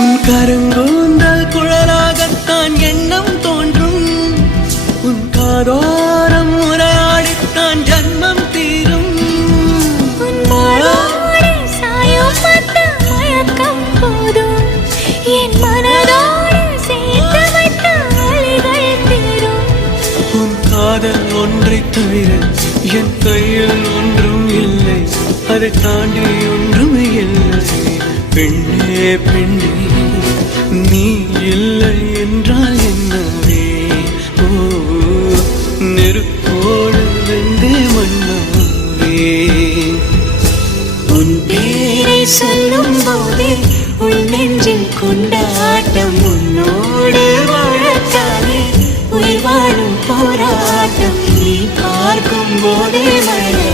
உன் கருங்கூந்தல் குழலாகத்தான் எண்ணம் தோன்றும். உன் காதோரம் உரையாடித்தான் ஜன்மம் தீரும். உன் மாறோடு சாயம் பார்த்த மயக்கம் போதும். என் மனதோடு சேர்த்து வைத்த வழிகள் தீரும். உன் காதல் ஒன்றை தவிர என் கையில் ஒன்றும் இல்லை. அதை தாண்டி ஒன்றும் இல்லை. பெண்ணே பெண்ணே நீ இல்லை என்றால் என்னவே? ஓ நெருப்போடு வெந்தே மண்ணாவே. உன் பேரை சொல்லும் போதே உன் நெஞ்சில் கொண்டாட்டம். உன்னோடு வாழத்தானே உயிர் வாழும் போராட்டம். நீ பார்க்கும் போதே மழை